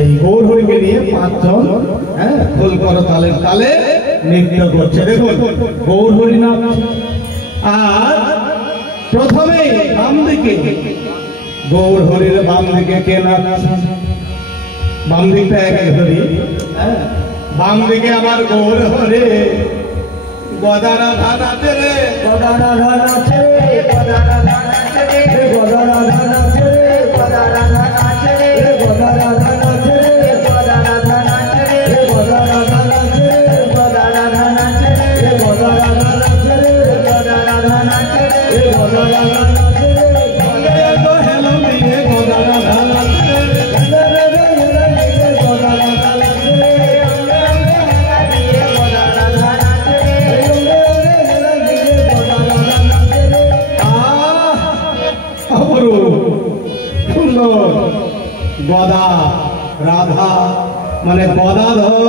এই গৌর হরিকে নিয়ে 5 জন খোল করো তালের তালে নৃত্য করছে। দেখুন গৌর হরি নাম। আর প্রথমে বাম দিকে গৌর হরির বাম দিকে কে নাচছে? বাম দিকটা একে ধরি। বাম দিকে আমার গৌর হরি গদারা নাচে রে, গদারা নাচে রে, গদারা নাচে রে, গদারা নাচে রে, গদারা নাচে রে, গদারা নাচে রে, গদারা নাচে রে, গদারা নাচে রে, গদারা নাচে রে, গদারা নাচে রে, গদারা নাচে রে, গদারা নাচে রে, গো হেলো মিয়ে গদারা নাচে রে, গদারা নাচে রে, গদারা নাচে রে, সুন্দর গদা রাধা মানে গদাধর।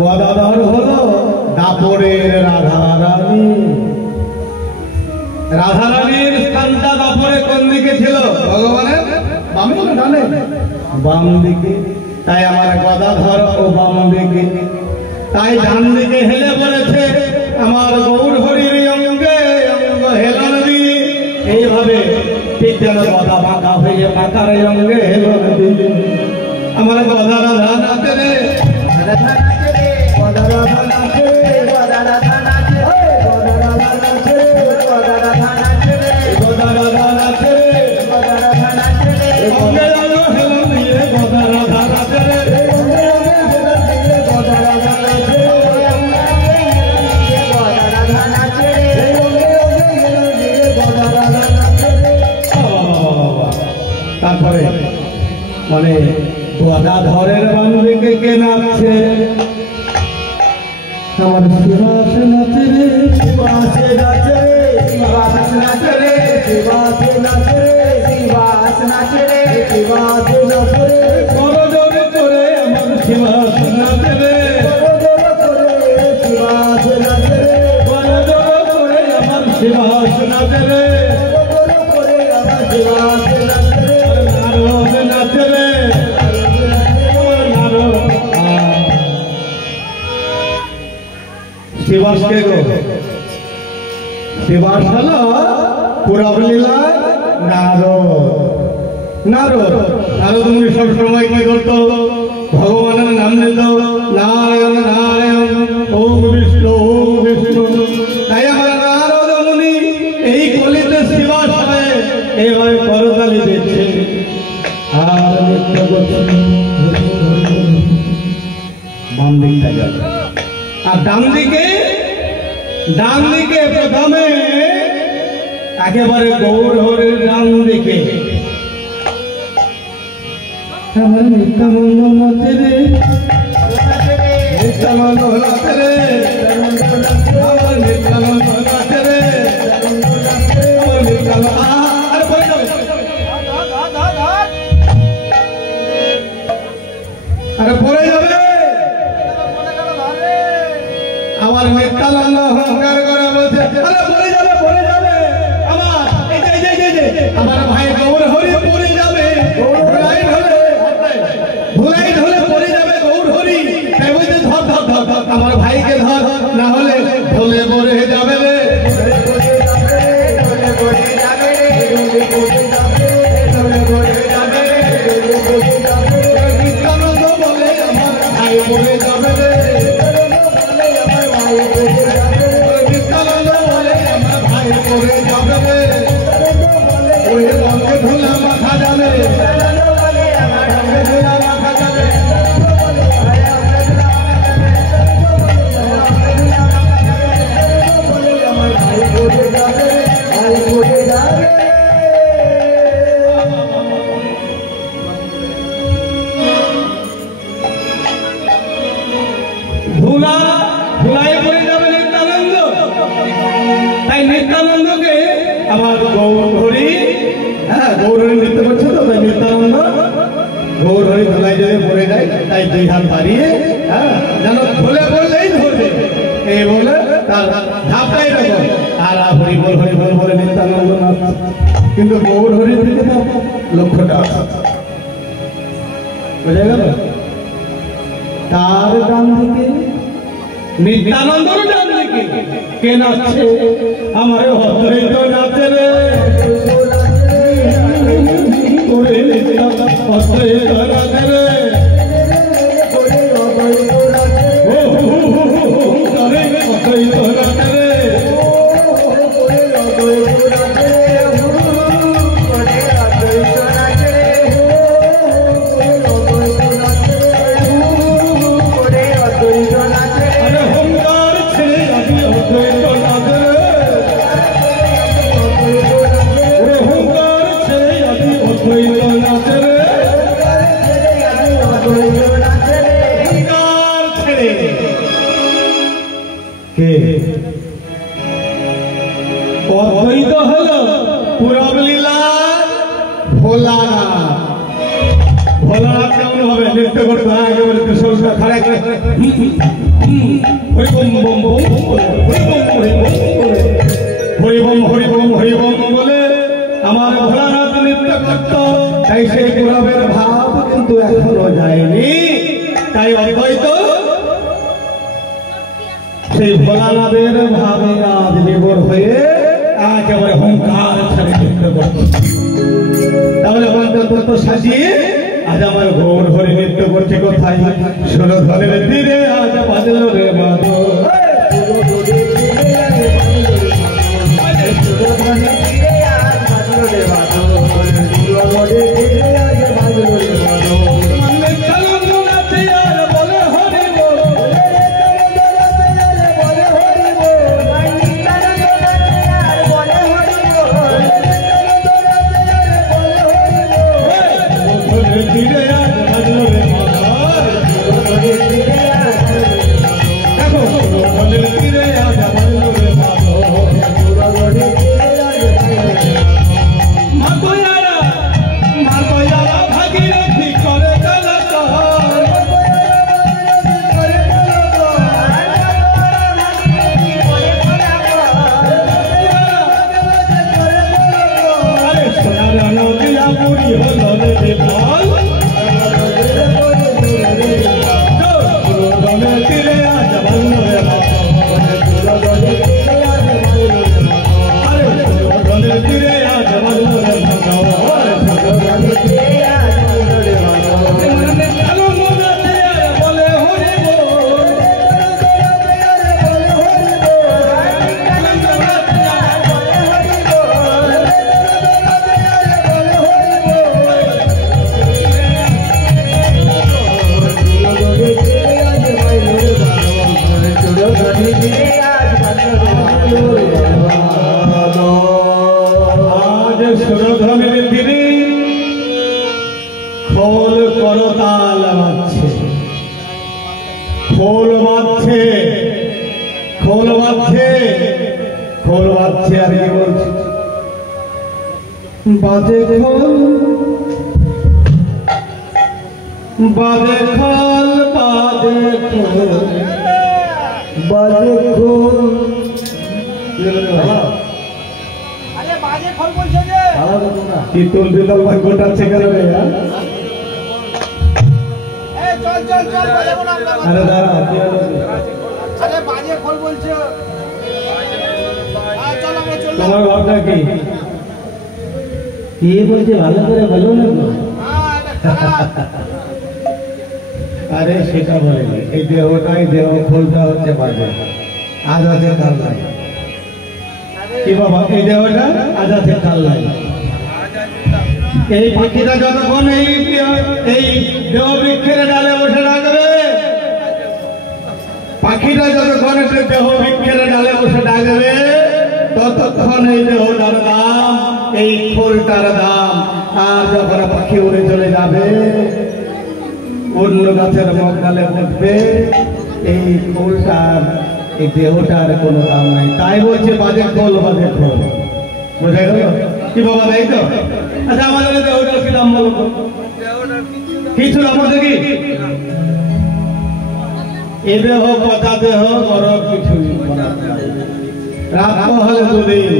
গদাধর হলো দাপরের রাধা রানী। রাধা রানীর স্থানটা দাপরে কোন দিকে ছিল? ভগবানের বামে না ডানে? বাম দিকে। তাই আমার গদাধর ও বাম দিকে। তাই ডান দিকে হেলে পড়েছে আমার গৌর হরির অঙ্গে অঙ্গ হেলন দিয়ে। এইভাবে ঠিক যেন গদা বাঁকা হয়ে বাঁকার অঙ্গে হেলন দিয়ে আমার গদা রাধা নাচে রে, রাধা নাচে রে, গদা রাধা নাচে রে, গদা রাধা নাচে রে, গদা রাধা নাচে রে, গদা রাধা নাচে রে, গদা রাধা নাচে রে, গদা রাধা নাচে রে, অঙ্গে অঙ্গ হেলন দিয়ে গদা রাধা নাচে রে, অঙ্গে অঙ্গ হেলন দিয়ে গদা রাধা নাচে রে, অঙ্গে অঙ্গে গদা রাধা নাচে রে, অঙ্গে অঙ্গে হেলন দিয়ে গদা রাধা নাচে রে। তারপরে মানে গদাধরের বাম দিকে কে নাচছে? আমার শিবাস নাচে রে, শিবাস নাচে রে, শিবাস নাচে রে, শিবাস নাচে রে, শিবাস নাচে রে, শিবাস নাচে রে, করজোরে করে আমার শিবাস নাচে রে, করজোরে করে শিবাস নাচে রে, করজোরে করে আমার শিবাস নাচে রে, করজোরে করে আমার শিবাস নাচে রে, নারদ নাচে রে। শিবাস কে গো? শিবাস হলো পুরাব লীলায় নারদ। নারদ নারদ মুনি সব সময় কি করতো? ভগবানের নাম নিত, নারায়ণ নারায়ণ, ওম বিষ্ণু ওম বিষ্ণু। তাই আমার নারদ মুনি এই কলিতে শিবাস হয়ে এইভাবে করতালি দিচ্ছে আর নৃত্য করছে। বাম দিকটা যাবে আর ডান দিকে প্রথমে একেবারে গৌর হরির ডান দিকে আমার নিত্যানন্দ নাচে রে, নিত্যানন্দ নাচে রে, আমার নিত্যানন্দ নাচে রে, আমার নিত্যানন্দ। আরে পড়ে যাবে। আমার নিত্যানন্দ অহংকার করে বলছে আরে পড়ে যাবে, পড়ে যাবে। আমার আমার ভাই গৌর হরি পড়ে যাবে, ধুলাই ধরে পড়ে যাবে গৌর হরি। তাই বলছে ধর ধর ধর ধর আমার ভাইকে ধর, না হলে ঢলে পড়ে যাবে রে, নিত্যানন্দ বলে আমার ভাই পড়ে যাবে রে, নিত্যানন্দ বলে আমার ভাই পড়ে যাবে রে, ওই রঙে ধুলা মাখা যাবে, রঙে ধুলা মাখা যাবে। ধুলাই পড়ে যাবে নিত্যানন্দ। তাই নিত্যানন্দকে আমার গৌর হরি, গৌর হরি নৃত্য করছে তো, তাই নিত্যানন্দ গৌর হরি ধুলাই যদি পড়ে যায় তাই 2 হাত বাড়িয়ে যেন ধুলে পড়লেই ধরবে এই বলে তার ধাপটাই রকম। আর হরি বল বলে নিত্যানন্দ নাচ। কিন্তু গৌর হরির দিকে লক্ষ্যটা বুঝা গেল? তার ডান দিকে নিত্যানন্দর ডান দিকে কে নাচছে? আমার অদ্বৈত নাচে রে, ওরে অদ্বৈত নাচে রে, অদ্বৈত নাচে রে। অদ্বৈত হলো পুরব লীলা ভোলানাথ। ভোলানাথ কেমন হবে? নৃত্য করতে হয় একেবারে ত্রিশূলটা খাড়া করে হরি বম বম বম হরি বম হরি বম বলে, হরি বম হরি বম হরি বম বলে আমার ভোলানাথ নৃত্য করত। তাই সেই পুরবের ভাব কিন্তু এখনো যায়নি। তাই অদ্বৈত সেই ভোলানাথের ভাবে আজ নির্ভর হয়ে একেবারে হুঙ্কার ছেড়ে নৃত্য করছে। তাহলে মন্ত্রতত্ত্ব সাজিয়ে আজ আমার ঘোর হরে নৃত্য করছে কোথায়? সুরধনের তীরে আজ বাজল রে মাদল। বাজে খোল বাজে খোল বাজে খোল বাজে খোল। আরে বাজে খোল বলছে যে কি তোল দিতাল ভাই গোটাচ্ছে কেন রে? এই চল চল চল বলবো না আমরা। আরে দাঁড়া, কি হলো? আরে বাজে খোল বলছে। আর চল আমরা চল। তোমার ভাবনা কি? কি বলছে ভালো করে বলো না। আরে সেটা বলেনি, এই দেহটাই দেহ, খোলটা হচ্ছে বাজে। আজ আছে কাল নাই। কি বাবা, এই দেহটা আজ আছে কাল নাই। এই পাখিটা যতক্ষণ এই দেহ বৃক্ষের ডালে বসে থাকবে, পাখিটা যতক্ষণ দেহ বৃক্ষের ডালে বসে থাকবে, ততক্ষণ এই দেহটার দাম, এই খোলটার দাম। আর যখন পাখি উড়ে চলে যাবে, অন্য গাছের মগডালে উঠবে, এই খোলটার, এই দেহটার কোনো দাম নাই। তাই বলছে বাজে খোল বাজে খোল। বোঝা গেল কি বাবা? তাই তো। আচ্ছা, আমাদের দেহটার কি দাম বলো? কিছু দাম আছে কি? এ দেহ পচা দেহ, গরম কিছু রাত হলে দুদিন,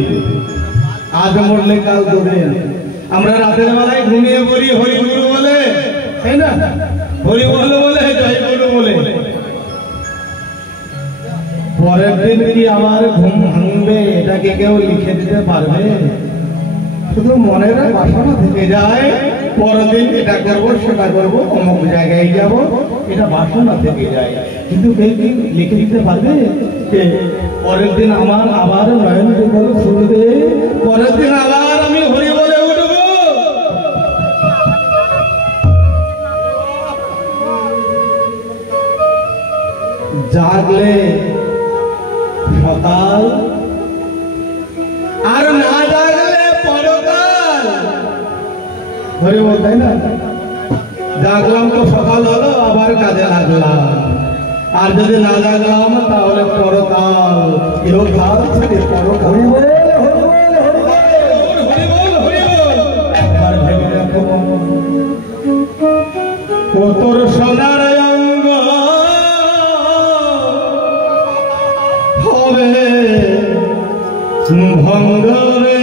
আজ মরলে কাল দুদিন। আমরা রাতের বেলায় ঘুমিয়ে পড়ি হরিগুরু বলে, তাই না? হরি বল বলে জয় গুরু বলে পরের দিন কি আমার ঘুম ভাঙবে এটাকে কেউ লিখে দিতে পারবে? শুধু মনের বাসনা থেকে যায়, পরের দিন এটা করবো সেটা করবো, অমুক জায়গায় যাব, এটা বাসনা থেকে যায়। কিন্তু কেউ কি লিখে দিতে পারবে যে পরের দিন আমার আবার নয়ন যুগল খুলবে, পরের দিন আবার আমি হরি বলে উঠবো? জাগলে সকাল, আর না জাগলে পরকাল। হরি বল, তাই না? জাগলাম তো সকাল হলো, আবার কাজে লাগলাম। আর যদি না জাগলাম তাহলে পরকাল, ইহকাল থেকে পরকাল। তোর সোনার অঙ্গ হবে ভঙ্গরে,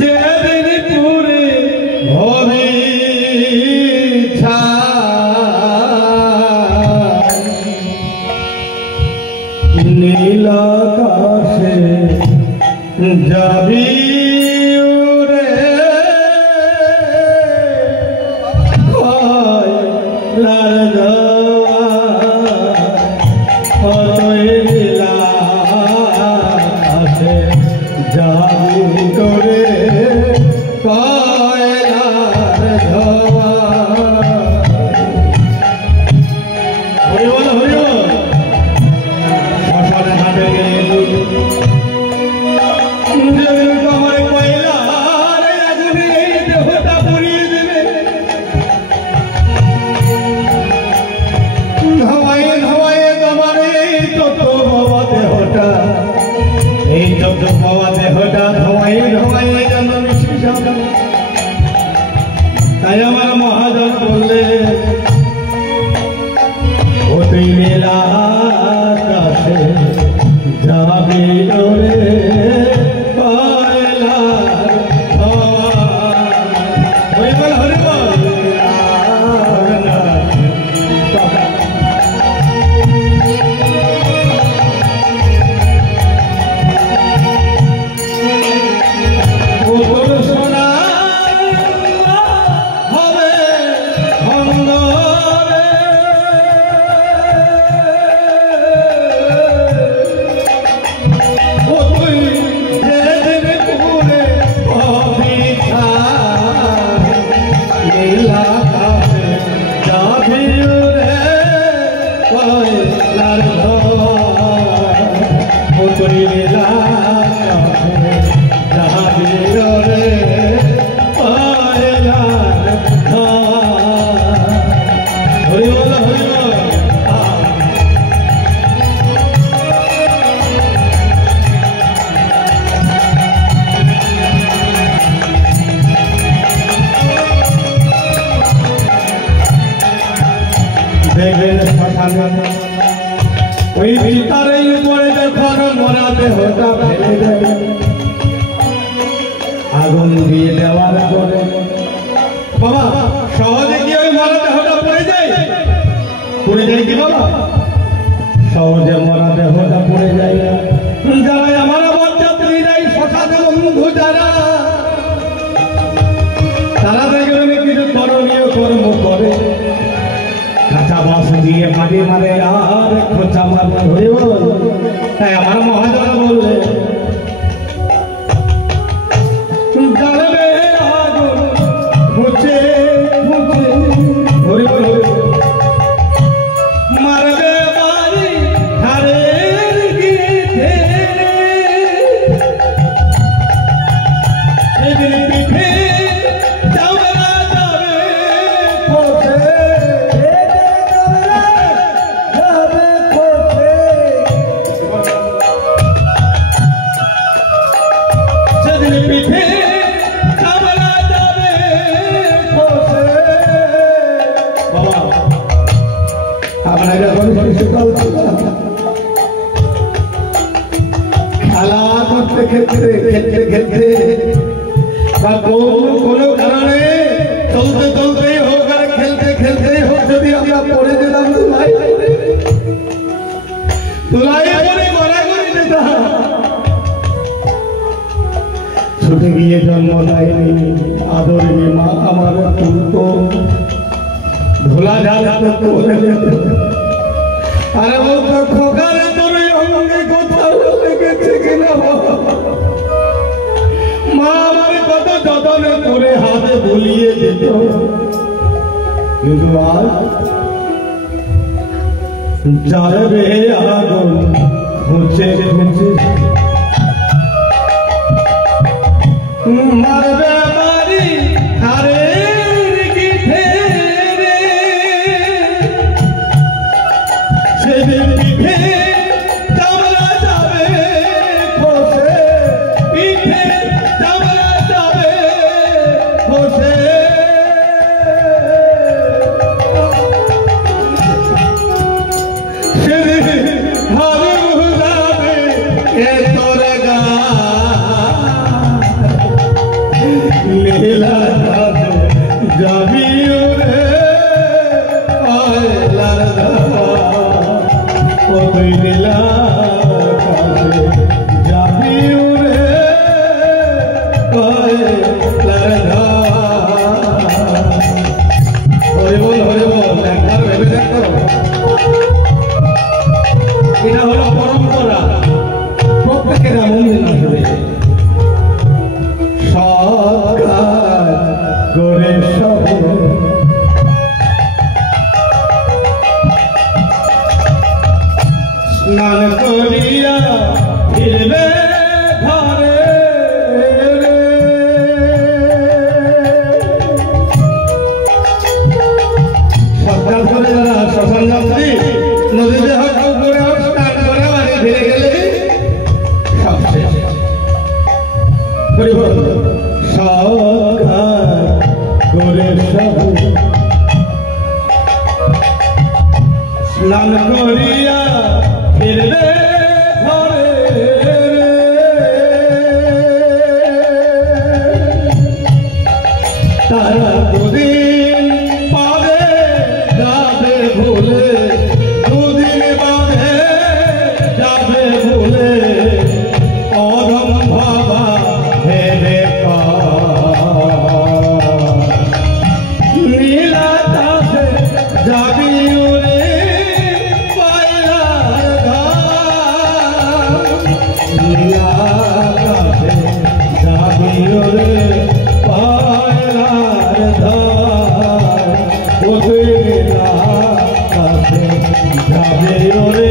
যেদিন পুরে হবে নীল আকাশে যাবি উড়ে, লার নীলা আকাশে যাবি করে কয়লার ধোয়া। হরি বল, হরি বল। শ্মশানে ঘাটে তোমার কয়লার আগুনে এই দেহটা পুড়িয়ে দেবে, ধোঁয়ায় ধোঁয়ায় তোমার এই যত বাবা দেহটা, এই যত বাবা দেহটা ধোঁয়ায় ধোঁয়ায় যেন মিশে যাবে। তাই আমার মহাজন বললে, ও তুই নীলা আকাশে যাবি ওরে কয়লার ধোঁয়া। হরি বল, হরি বল। ও তোর সোনার হবে ভঙ্গরে, ও তুই যেদিন পুরে হবি নীল আকাশে যাবি রে কয়লার ধোঁয়া। ও তুই নীল আকাশে যাবি রে কয়লার ধোঁয়া। হরি বল, হরি বল। দেখবেন শ্মশানে ওই ভিতরেই উপরে যখন মরা দেহটা ফেলে দেয়, আগুন দিয়ে দেওয়ার পরে বাবা সহজে কি ওই মরা দেহটা পড়ে যায়? পড়ে যায় কি বাবা? সহজে মরা দেহটা পড়ে যায় না। যারা আমার বরযাত্রী যাই শ্মশানে বন্ধু যারা, তারা দেখবেন কিছু করণীয় কর্ম করে, কাঁচা বাঁশ দিয়ে মাটি মারে আর খোঁচা মারে। হরি বল। তাই আমার মহাজন বললে, জ্বালবে আগুন খুঁজে খুঁজে, হরি বল, হরি বল। মারবে বাড়ি ধারের গিঠে, সেদিন পিঠে যাবে খোঁজে, খেলা করতে খেলতে খেলতে খেলতে বা কোনো কারণে চলতে চলতেই হোক আর খেলতে খেলতেই হোক যদি আমরা পড়ে যেতাম ধুলাই করে গড়াগড়ি যেতাম, ছুটে গিয়ে জন্ম দেয়নি আদরের মা আমার তুলতো, ধুলা ঝাড়া তোলে যেত আরে বলতো খোকারে তোর অঙ্গে কোথাও লেগেছে কিনা, মা আমার কত যতনে করে হাতে বুলিয়ে দিত। কিন্তু আজ যাবে আগুন খুঁজে খুঁজে মারবে বাড়ি আরে গিঠে রে, সেদিন পিঠে চামড়া যাবে খসে, পিঠে চামড়া যাবে খসে, সেদিন হারে বুঝাবে এ তোরে গা লীলা যাবি রে আয়লার ওই লীলা যাবি রে আয়লার হরি বল একবার ভেবে দেখো, এটা হলো পরম্পরা, প্রত্যেকের এমন দিন আসবে সৎ কাজ করে সব স্নান করিয়া ফিরবে ঘরে, সৎকার করে যারা শ্মশান যাত্রী নদীতে হোক পুকুরে হোক স্নান করে বাড়ি ফিরে গেলে সব শেষ। করে সব স্নান করিয়া ফিরবে ঘরে, তারা দুদিন পাবে যাবে ভুলে, দুদিন পাবে যাবে ভুলে, অরম ভাবা হেবে নীলা দাসে যাবি উরে পায়লার ঘাট, নীলা দাসে যাবি উরে পায়লার ঘাট, ওরে নীলা দাসে যাবি উরে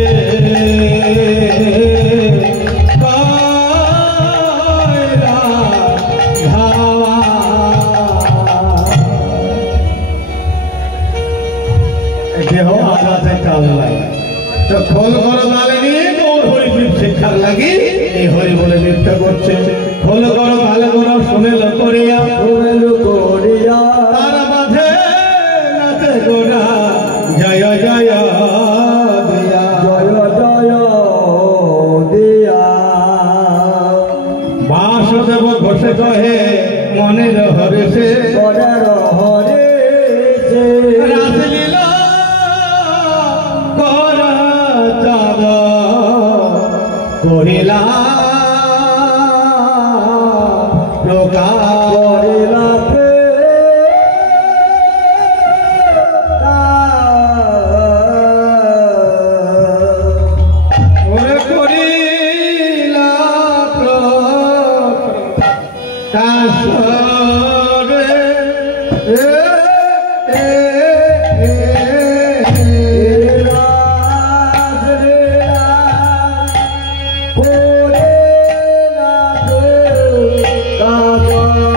তো খোল করো তালে নিয়ে গৌর হরিপীঠ শিক্ষার লাগি এই হরি বলে নৃত্য করছে। খোল করো তালে করো শুনেল করিয়া তার মাঝে নাচে গোরা জয় জয় দিয়া বাসুদেব ঘোষে কহে মনের হরেছে রাসলীলা করিলা করিলা Kore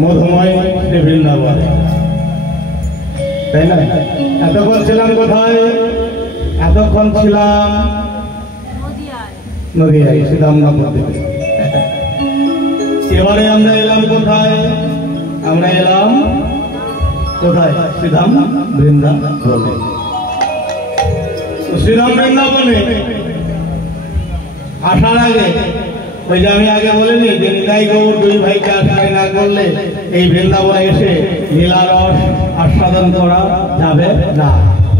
মধুময় শ্রী বৃন্দাবন, তাই না? এতক্ষণ ছিলাম কোথায়? এতক্ষণ ছিলাম নদিয়ায় শ্রীধামনগর। এবারে আমরা এলাম কোথায়? আমরা এলাম কোথায়? শ্রীধাম বৃন্দাবনে। শ্রীধাম বৃন্দাবনে আসার আগে ওই যে আমি আগে বলিনি যে নিতাই গৌর দুই ভাইকে আশ্রয় না করলে এই বৃন্দাবনে এসে লীলারস আস্বাদন করা যাবে না।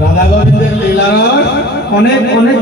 রাধা গোবিন্দের লীলারস অনেক অনেক